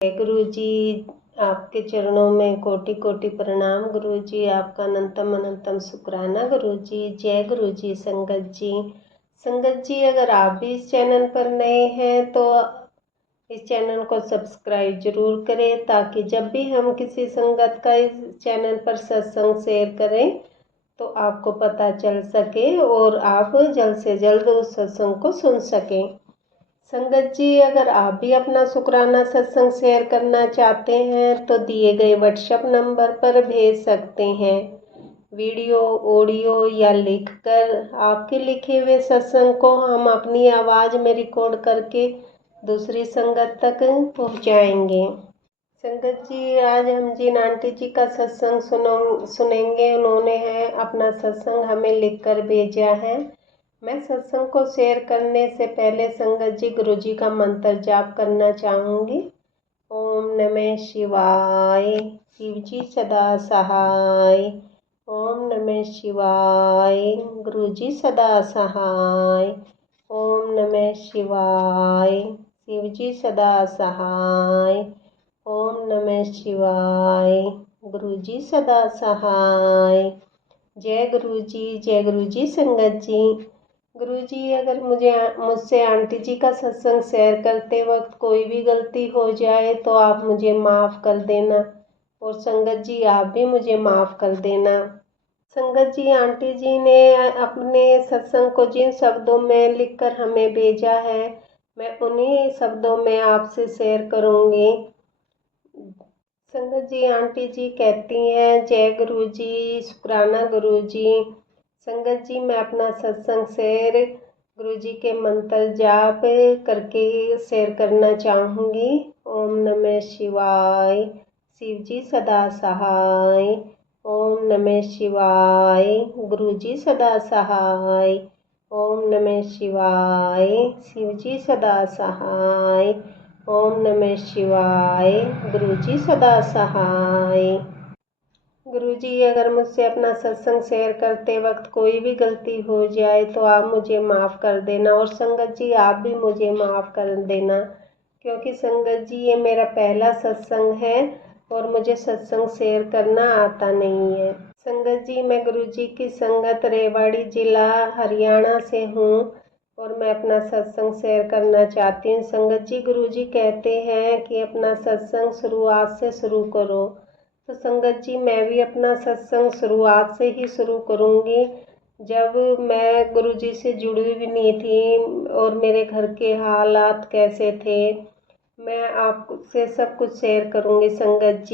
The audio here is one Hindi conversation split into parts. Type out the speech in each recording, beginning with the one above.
जय गुरु जी। आपके चरणों में कोटि कोटि प्रणाम गुरु जी। आपका अनंतम अनंतम शुक्राना गुरु जी। जय गुरु जी। संगत जी अगर आप भी इस चैनल पर नए हैं तो इस चैनल को सब्सक्राइब जरूर करें, ताकि जब भी हम किसी संगत का इस चैनल पर सत्संग शेयर करें तो आपको पता चल सके और आप जल्द से जल्द उस सत्संग को सुन सकें। संगत जी अगर आप भी अपना शुक्राना सत्संग शेयर करना चाहते हैं तो दिए गए व्हाट्सएप नंबर पर भेज सकते हैं। वीडियो, ऑडियो या लिखकर आपके लिखे हुए सत्संग को हम अपनी आवाज़ में रिकॉर्ड करके दूसरी संगत तक पहुंचाएंगे। संगत जी आज हम जिन आंटी जी का सत्संग सुनेंगे, उन्होंने है अपना सत्संग हमें लिखकर भेजा है। मैं सत्संग को शेयर करने से पहले संगत जी गुरु जी का मंत्र जाप करना चाहूँगी। ओम नमः शिवाय, शिव जी सदा सहाय। ओम नमः शिवाय, गुरु जी सदा सहाय। ओम नमः शिवाय, शिव जी सदा सहाय। ओम नमः शिवाय, गुरु जी सदा सहाय। जय गुरु जी। जय गुरु जी। संगत जी गुरु जी अगर मुझसे आंटी जी का सत्संग शेयर करते वक्त कोई भी गलती हो जाए तो आप मुझे माफ़ कर देना, और संगत जी आप भी मुझे माफ़ कर देना। संगत जी आंटी जी ने अपने सत्संग को जिन शब्दों में लिखकर हमें भेजा है, मैं उन्हीं शब्दों में आपसे शेयर करूँगी। संगत जी आंटी जी कहती हैं, जय गुरु जी, शुक्राना गुरु जी। संगत जी मैं अपना सत्संग शेयर गुरु जी के मंत्र जाप करके शेयर करना चाहूँगी। ओम नमः शिवाय, शिव जी सदा सहाय। ओम नमः शिवाय, गुरु जी सदा सहाय। ओम नमः शिवाय, शिव जी सदा सहाय। ओम नमः शिवाय, गुरु जी सदा सहाय। गुरु जी अगर मुझसे अपना सत्संग शेयर करते वक्त कोई भी गलती हो जाए तो आप मुझे माफ़ कर देना, और संगत जी आप भी मुझे माफ़ कर देना, क्योंकि संगत जी ये मेरा पहला सत्संग है और मुझे सत्संग शेयर करना आता नहीं है। संगत जी मैं गुरु जी की संगत रेवाड़ी जिला हरियाणा से हूँ और मैं अपना सत्संग शेयर करना चाहती हूँ। संगत जी गुरु जी कहते हैं कि अपना सत्संग शुरुआत से शुरू करो, तो संगत जी मैं भी अपना सत्संग शुरुआत से ही शुरू करूँगी। जब मैं गुरु जी से जुड़ी भी नहीं थी और मेरे घर के हालात कैसे थे, मैं आपसे सब कुछ शेयर करूँगी। संगत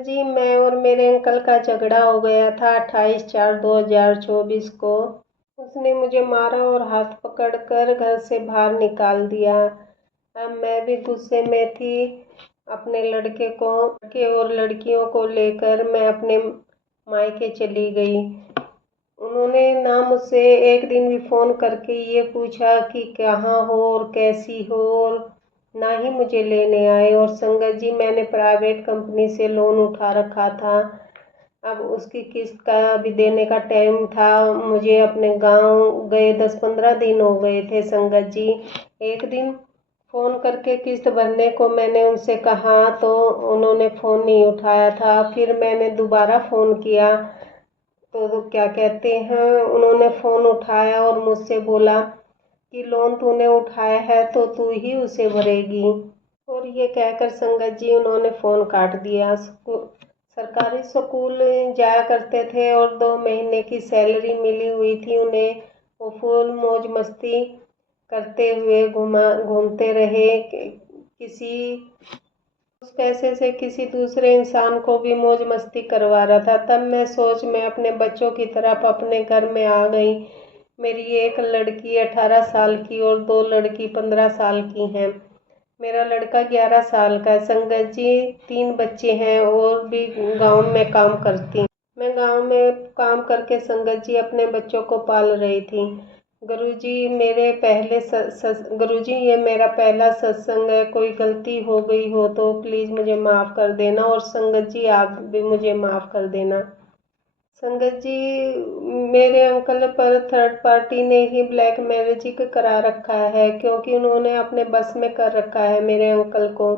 जी मैं और मेरे अंकल का झगड़ा हो गया था 28/4/2024 को। उसने मुझे मारा और हाथ पकड़कर घर से बाहर निकाल दिया। अब मैं भी गुस्से में थी। अपने लड़के और लड़कियों को लेकर मैं अपने मायके चली गई। उन्होंने ना मुझसे एक दिन भी फ़ोन करके ये पूछा कि कहाँ हो और कैसी हो, और ना ही मुझे लेने आए। और संगत जी मैंने प्राइवेट कंपनी से लोन उठा रखा था, अब उसकी किस्त का भी देने का टाइम था। मुझे अपने गांव गए 10-15 दिन हो गए थे। संगत जी एक दिन फ़ोन करके किस्त भरने को मैंने उनसे कहा तो उन्होंने फ़ोन नहीं उठाया था। फिर मैंने दोबारा फ़ोन किया तो क्या कहते हैं, उन्होंने फ़ोन उठाया और मुझसे बोला कि लोन तूने उठाया है तो तू ही उसे भरेगी। और ये कहकर संगत जी उन्होंने फ़ोन काट दिया। सरकारी स्कूल जाया करते थे और 2 महीने की सैलरी मिली हुई थी उन्हें। वो फुल मौज मस्ती करते हुए घूमते रहे। किसी उस पैसे से किसी दूसरे इंसान को भी मौज मस्ती करवा रहा था। तब मैं अपने बच्चों की तरफ अपने घर में आ गई। मेरी एक लड़की 18 साल की और 2 लड़की 15 साल की हैं। मेरा लड़का 11 साल का है। संगत जी 3 बच्चे हैं और भी गांव में काम करती। मैं गांव में काम करके संगत जी अपने बच्चों को पाल रही थी। गुरुजी ये मेरा पहला सत्संग है। कोई गलती हो गई हो तो प्लीज़ मुझे माफ़ कर देना, और संगत जी आप भी मुझे माफ़ कर देना। संगत जी, मेरे अंकल पर थर्ड पार्टी ने ही ब्लैक मैजिक करा रखा है, क्योंकि उन्होंने अपने बस में कर रखा है मेरे अंकल को,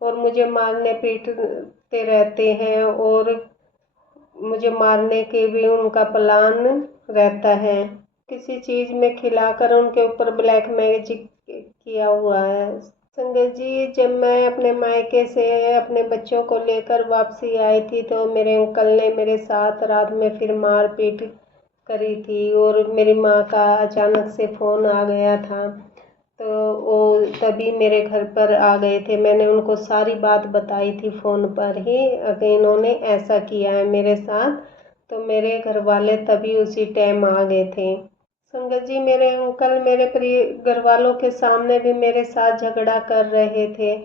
और मुझे मारने पीटते रहते हैं, और मुझे मारने के भी उनका प्लान रहता है। किसी चीज़ में खिलाकर उनके ऊपर ब्लैक मैजिक किया हुआ है। संगत जी, जब मैं अपने मायके से अपने बच्चों को लेकर वापसी आई थी, तो मेरे अंकल ने मेरे साथ रात में फिर मारपीट करी थी, और मेरी माँ का अचानक से फ़ोन आ गया था, तो वो तभी मेरे घर पर आ गए थे। मैंने उनको सारी बात बताई थी फ़ोन पर ही कि इन्होंने ऐसा किया है मेरे साथ, तो मेरे घर वाले तभी उसी टाइम आ गए थे। संगत जी, मेरे अंकल मेरे प्रिय घर वालों के सामने भी मेरे साथ झगड़ा कर रहे थे।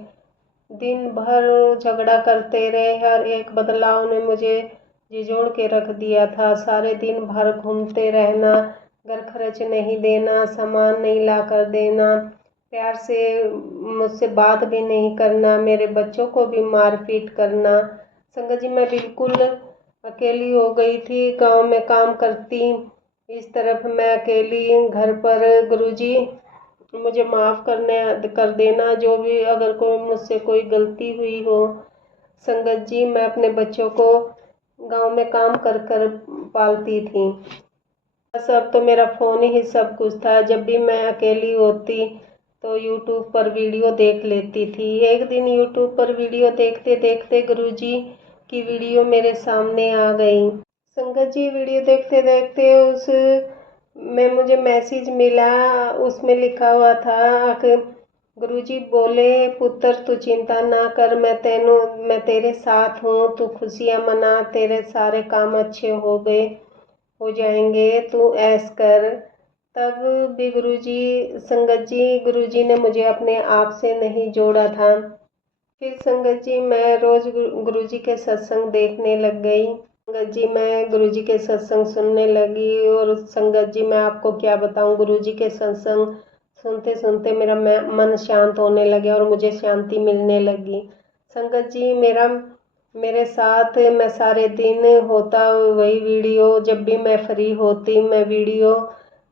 दिन भर झगड़ा करते रहे, हर एक बदलाव ने मुझे झिझोड़ के रख दिया था। सारे दिन भर घूमते रहना, घर खर्च नहीं देना, सामान नहीं ला कर देना, प्यार से मुझसे बात भी नहीं करना, मेरे बच्चों को भी मारपीट करना। संगत जी, मैं बिल्कुल अकेली हो गई थी, गांव में काम करती, इस तरफ मैं अकेली घर पर। गुरुजी, मुझे माफ़ कर देना, जो भी अगर कोई मुझसे कोई गलती हुई हो। संगत जी, मैं अपने बच्चों को गांव में काम कर कर पालती थी। बस अब तो मेरा फ़ोन ही सब कुछ था। जब भी मैं अकेली होती तो यूट्यूब पर वीडियो देख लेती थी। एक दिन यूट्यूब पर वीडियो देखते देखते गुरुजी की वीडियो मेरे सामने आ गई। संगत जी, वीडियो देखते देखते उस में मुझे मैसेज मिला, उसमें लिखा हुआ था कि गुरुजी बोले, पुत्र तू चिंता ना कर, मैं तेरे साथ हूँ, तू खुशियाँ मना, तेरे सारे काम अच्छे हो जाएंगे, तू ऐश कर। तब भी गुरुजी, संगत जी, गुरुजी ने मुझे अपने आप से नहीं जोड़ा था। फिर संगत जी, मैं रोज़ गुरुजी के सत्संग देखने लग गई। संगत जी, मैं गुरुजी के सत्संग सुनने लगी, और संगत जी, मैं आपको क्या बताऊं, गुरुजी के सत्संग सुनते सुनते मेरा मन शांत होने लगे और मुझे शांति मिलने लगी। संगत जी, मेरे साथ मैं सारे दिन होता वही वीडियो, जब भी मैं फ्री होती मैं वीडियो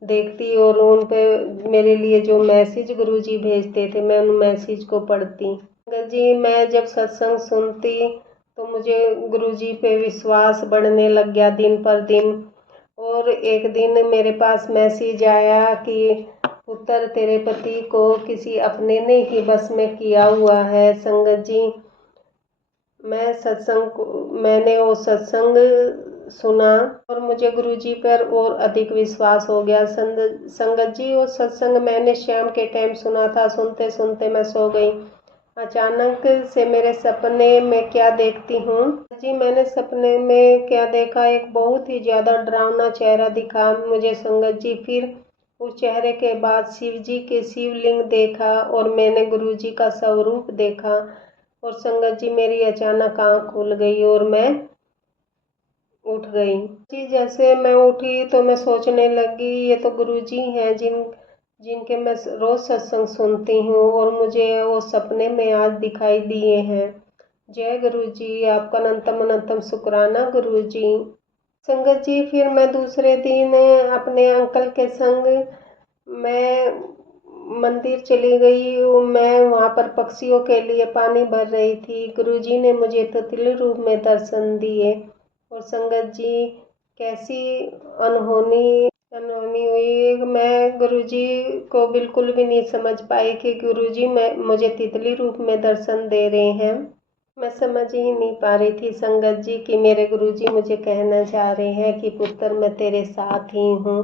देखती, और उन पे मेरे लिए जो मैसेज गुरुजी भेजते थे मैं उन मैसेज को पढ़ती। संगत जी, मैं जब सत्संग सुनती तो मुझे गुरुजी पे विश्वास बढ़ने लग गया दिन पर दिन। और एक दिन मेरे पास मैसेज आया कि पुत्र, तेरे पति को किसी अपने ने ही बस में किया हुआ है। संगत जी, मैंने वो सत्संग सुना और मुझे गुरुजी पर और अधिक विश्वास हो गया। संगत जी, वो सत्संग मैंने शाम के टाइम सुना था। सुनते सुनते मैं सो गई। अचानक से मेरे सपने में क्या देखती हूँ जी, मैंने सपने में क्या देखा, एक बहुत ही ज़्यादा डरावना चेहरा दिखा मुझे संगत जी। फिर उस चेहरे के बाद शिव जी के शिवलिंग देखा, और मैंने गुरु जी का स्वरूप देखा। और संगत जी, मेरी अचानक आँख खुल गई और मैं उठ गई जी। जैसे मैं उठी तो मैं सोचने लगी, ये तो गुरुजी हैं जिनके मैं रोज सत्संग सुनती हूँ, और मुझे वो सपने में आज दिखाई दिए हैं। जय गुरुजी, आपका अनंतम अनंतम शुक्राना गुरुजी। संगत जी, फिर मैं दूसरे दिन अपने अंकल के संग मैं मंदिर चली गई। मैं वहाँ पर पक्षियों के लिए पानी भर रही थी। गुरुजी ने मुझे तितली रूप में दर्शन दिए। और संगत जी, कैसी अनहोनी अनहोनी हुई, मैं गुरुजी को बिल्कुल भी नहीं समझ पाई कि गुरुजी मुझे तितली रूप में दर्शन दे रहे हैं। मैं समझ ही नहीं पा रही थी संगत जी कि मेरे गुरुजी मुझे कहना चाह रहे हैं कि पुत्र, मैं तेरे साथ ही हूँ,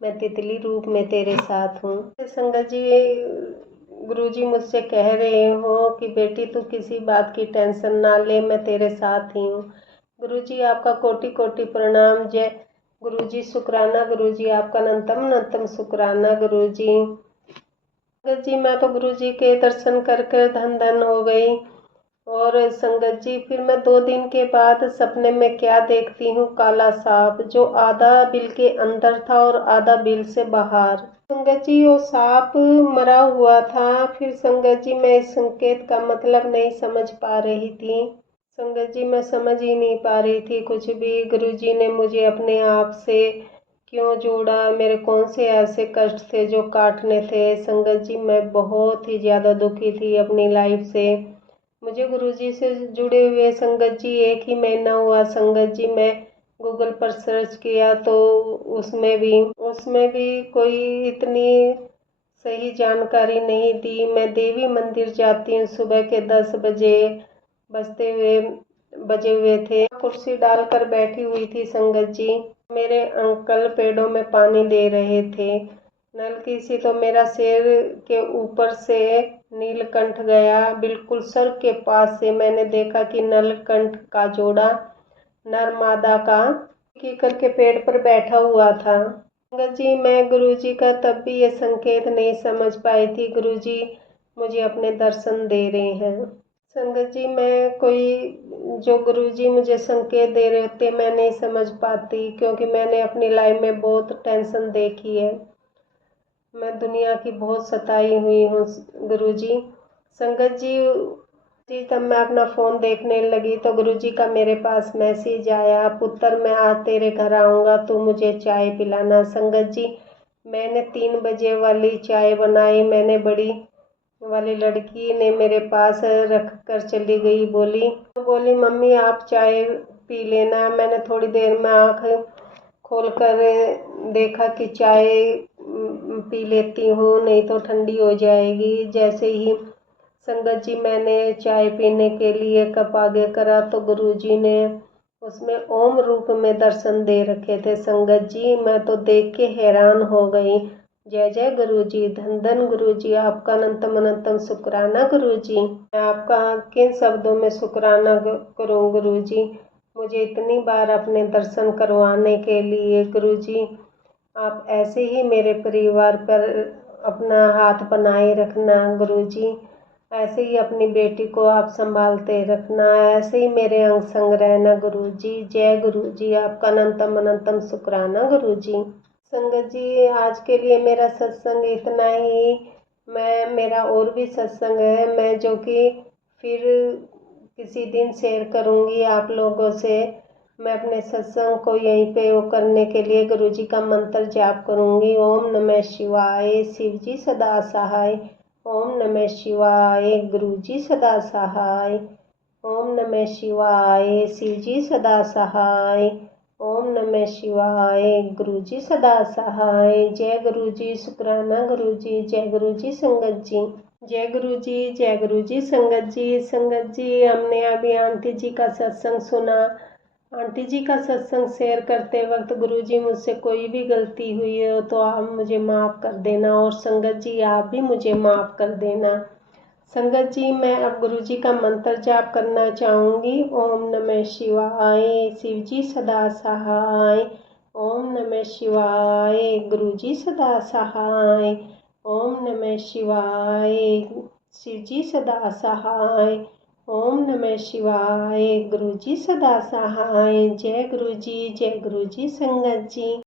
मैं तितली रूप में तेरे साथ हूँ। संगत जी, गुरुजी मुझसे कह रहे हो कि बेटी, तू किसी बात की टेंशन ना ले, मैं तेरे साथ ही हूँ। गुरुजी, आपका कोटि कोटि प्रणाम। जय गुरुजी, शुक्राना गुरुजी, आपका अनंतम अनंतम शुक्राना गुरुजी। संगत जी, मैं तो गुरुजी के दर्शन कर कर धन धन हो गई। और संगत जी, फिर मैं 2 दिन के बाद सपने में क्या देखती हूँ, काला सांप जो आधा बिल के अंदर था और आधा बिल से बाहर। संगत जी, वो सांप मरा हुआ था। फिर संगत जी, मैं इस संकेत का मतलब नहीं समझ पा रही थी। संगत जी मैं समझ ही नहीं पा रही थी कुछ भी। गुरुजी ने मुझे अपने आप से क्यों जोड़ा, मेरे कौन से ऐसे कष्ट थे जो काटने थे। संगत जी मैं बहुत ही ज़्यादा दुखी थी अपनी लाइफ से। मुझे गुरुजी से जुड़े हुए संगत जी 1 ही महीना हुआ। संगत जी मैं गूगल पर सर्च किया तो उसमें भी कोई इतनी सही जानकारी नहीं दी। मैं देवी मंदिर जाती हूँ, सुबह के 10 बजे हुए थे। कुर्सी डालकर बैठी हुई थी संगत जी। मेरे अंकल पेड़ों में पानी दे रहे थे। नलकी सी तो मेरा सिर के ऊपर से नीलकंठ गया, बिल्कुल सर के पास से। मैंने देखा कि नीलकंठ का जोड़ा नर मादा का की करके पेड़ पर बैठा हुआ था। संगत जी मैं गुरुजी का तब भी ये संकेत नहीं समझ पाई थी। गुरुजी मुझे अपने दर्शन दे रहे हैं। संगत जी मैं कोई जो गुरुजी मुझे संकेत दे रहे होते मैं नहीं समझ पाती, क्योंकि मैंने अपनी लाइफ में बहुत टेंशन देखी है। मैं दुनिया की बहुत सताई हुई हूँ गुरुजी। संगत जी तब मैं अपना फ़ोन देखने लगी तो गुरुजी का मेरे पास मैसेज आया, पुत्र मैं आज तेरे घर आऊँगा, तू मुझे चाय पिलाना। संगत जी मैंने 3 बजे वाली चाय बनाई। मैंने बड़ी वाली लड़की ने मेरे पास रख कर चली गई। बोली मम्मी आप चाय पी लेना। मैंने थोड़ी देर में आँख खोल कर देखा कि चाय पी लेती हूँ, नहीं तो ठंडी हो जाएगी। जैसे ही संगत जी मैंने चाय पीने के लिए कप आगे करा तो गुरुजी ने उसमें ओम रूप में दर्शन दे रखे थे। संगत जी मैं तो देख के हैरान हो गई। जय जय गुरुजी, धन धन गुरुजी, आपका अनंतम अनंतम शुक्राना गुरुजी। मैं आपका किन शब्दों में शुक्राना करूं गुरुजी, मुझे इतनी बार अपने दर्शन करवाने के लिए। गुरुजी आप ऐसे ही मेरे परिवार पर अपना हाथ बनाए रखना गुरुजी। ऐसे ही अपनी बेटी को आप संभालते रखना, ऐसे ही मेरे अंग संग रहना गुरुजी। जय गुरुजी, आपका अनंतम अनंतम शुक्राना गुरुजी। संगत जी आज के लिए मेरा सत्संग इतना ही। मेरा और भी सत्संग है, मैं जो कि फिर किसी दिन शेयर करूँगी आप लोगों से। मैं अपने सत्संग को यहीं पे वो करने के लिए गुरुजी का मंत्र जाप करूँगी। ओम नमः शिवाय, शिव जी सदा सहाय। ओम नमः शिवाय, गुरुजी सदा सहाय। ओम नमः शिवाय, शिव जी सदा सहाय। ओम नमः शिवाय, गुरुजी सदा सहाय। जय गुरुजी, शुक्राना गुरुजी। जय गुरुजी संगत जी। जय गुरुजी, जय गुरुजी संगत जी। संगत जी हमने अभी आंटी जी का सत्संग सुना। आंटी जी का सत्संग शेयर करते वक्त गुरुजी मुझसे कोई भी गलती हुई हो तो आप मुझे माफ़ कर देना, और संगत जी आप भी मुझे माफ़ कर देना। संगत जी मैं अब गुरुजी का मंत्र जाप करना चाहूँगी। ओम नमः शिवाय, शिव जी सदा सहाय। ओम नमः शिवाय, गुरुजी सदा सहाय। ओम नमः शिवाय, शिव जी सदा सहाय। ओम नमः शिवाय, गुरुजी सदा सहाय। जय गुरुजी, जय गुरुजी संगत जी।